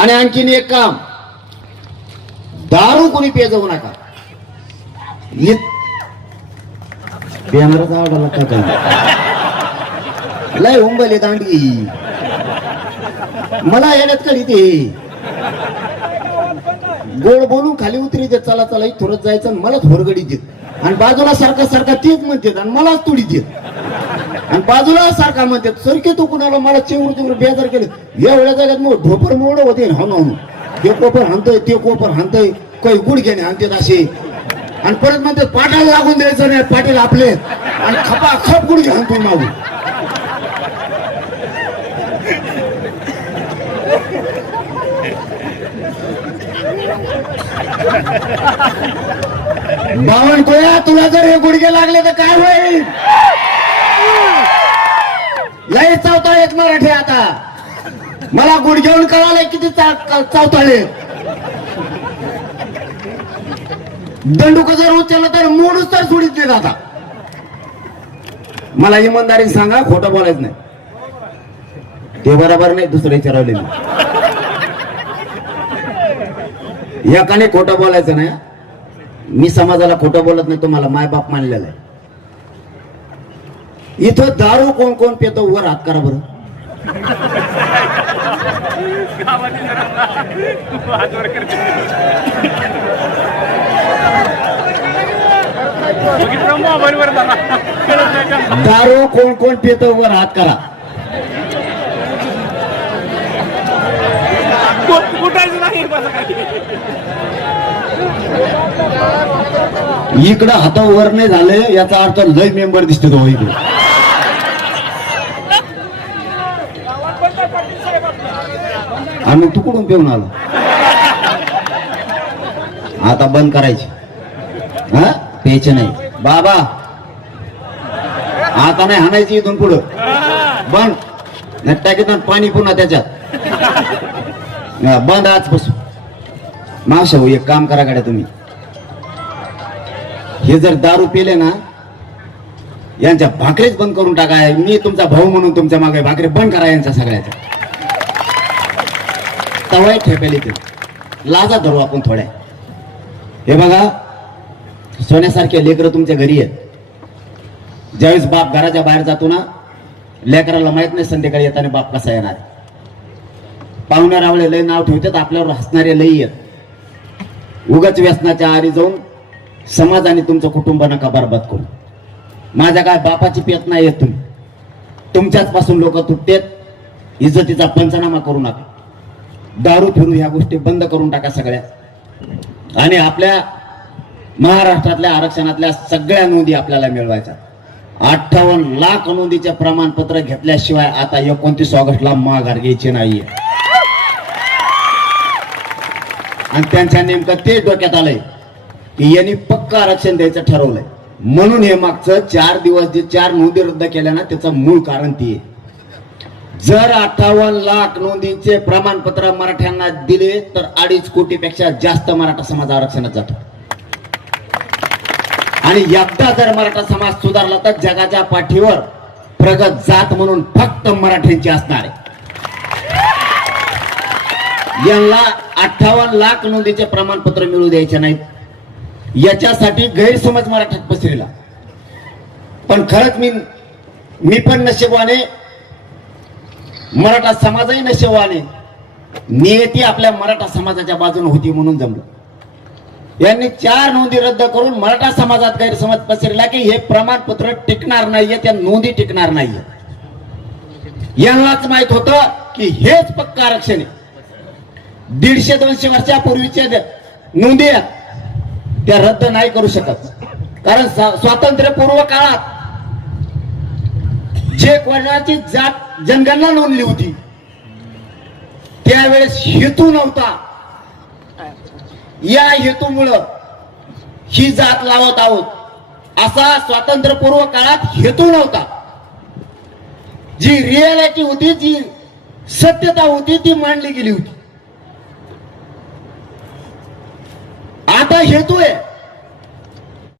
आणि आणखीन एक काम, दारू कोणी पे जाऊ नका. लय उंबले दांडी मला येण्यात कधी ते गोड बोलून खाली उतरी देत, चला चला थोडत जायचं आणि मलाच होरगडी देत आणि बाजूला सारखा सारखा तेच म्हणतात आणि मलाच तुडी देत आणि बाजूला सारखा म्हणतात सरके तो कुणाला मला चेंगरू चेंगरू बेजार केलं. एवढ्या जागेत मग ढोपर मोड होते हाणून हे कोपर हाणतोय ते कोपर हाणतोय काही गुडघ्याने हाणतात असे आणि परत म्हणतात पाटाला लागून द्यायचं नाही, पाटील आपले आणि खपा खप गुडघे हाणतोय मागून. बावन कोया तुला जर हे गुडघे लागले तर काय होईल? लय चावता येत मराठी आता मला गुडघेऊन कळालंय किती चावताळे. दंडुक जर उचललं तर मोडूच तर सोडीत नाही आता. मला इमानदारी सांगा, खोटं बोलायचं नाही. ते बरोबर नाही, दुसरं विचारवले एकाने खोटं बोलायचं नाही. मी समाजाला खोटं बोलत नाही, तुम्हाला मायबाप मानलेला आहे. इथं दारू कोण कोण पितो वर हात करा बरं. दारू कोण कोण पितो वर हात करा. इकडं हातावर नाही झाले याचा अर्थ लय मेंबर दिसते तो इकडे. आणि तू कुठून पिऊन आला? आता बंद करायची, हा प्यायचे नाही बाबा. आता नाही हाणायची इथून पुढं, बंद. टाकीत पाणी पुन्हा त्याच्यात बंद आजपासून. मावशा हो एक काम करा गाड्या तुम्ही, हे जर दारू पिले ना यांच्या भाकरीच बंद करून टाका. मी तुमचा भाऊ म्हणून तुमच्या मागे भाकरी बंद करा यांच्या सगळ्याच्या. तवाय ठेपेल इथे लाजा धरू आपण थोड्या. हे बघा सोन्यासारखे लेकरं तुमच्या घरी आहेत. ज्यावेळेस बाप घराच्या बाहेर जातो ना, लेकराला माहित नाही संध्याकाळी येताना बाप कसा येणार. पाहुण्या रावळे लय नाव ठेवतात, आपल्यावर हसणारे लई आहेत. उगाच व्यसनाच्या आरी जाऊन समाज आणि तुमचं कुटुंब नका बरबाद करू. माझ्या काय बापाची पेत नाही येत तुम्ही, तुमच्याच पासून लोक तुटतेत. इज्जतीचा पंचनामा करू नका. दारू फिरू ह्या गोष्टी बंद करून टाका सगळ्या. आणि आपल्या महाराष्ट्रातल्या आरक्षणातल्या सगळ्या नोंदी आपल्याला मिळवायच्या. 58 लाख नोंदीचे प्रमाणपत्र घेतल्याशिवाय आता 29 ऑगस्टला माघार घ्यायची नाहीये. आणि त्यांच्या नेमकं ते डोक्यात आलंय की यांनी पक्का आरक्षण द्यायचं ठरवलंय. म्हणून हे मागचं 4 दिवस जे 4 नोंदी रद्द केल्या ना, त्याचं मूळ कारण ती आहे. जर 58 लाख नोंदींचे प्रमाणपत्र मराठ्यांना दिले तर 2.5 कोटीपेक्षा जास्त मराठा समाज आरक्षणात जातो. आणि एकदा जर मराठा समाज सुधारला तर जगाच्या पाठीवर प्रगत जात म्हणून फक्त मराठ्यांची असणार आहे. यांना 58 लाख नोंदीचे प्रमाणपत्र मिळू द्यायचे नाहीत. याच्यासाठी गैरसमज मराठ्यात पसरला. पण खरंच मी पण नशिबवाने, मराठा समाजही नशिबवाने. नियती आपल्या मराठा समाजाच्या बाजूने होती म्हणून जमलं. यांनी 4 नोंदी रद्द करून मराठा समाजात गैरसमज पसरला की हे प्रमाणपत्र टिकणार नाहीये, त्या नोंदी टिकणार नाहीये. यांनाच माहित होतं की हेच पक्का आरक्षण आहे. 150-200 वर्षापूर्वीच्या नोंदी त्या रद्द नाही करू शकत. कारण स्वातंत्र्यपूर्व काळात जे कोणाची जात जनगणना नोंदली होती त्यावेळेस हेतू नव्हता. या हेतूमुळं ही जात लावत आहोत असा स्वातंत्र्यपूर्व काळात हेतू नव्हता. जी रियालिटी होती, जी सत्यता होती ती मांडली गेली होती. आता हेतू आहे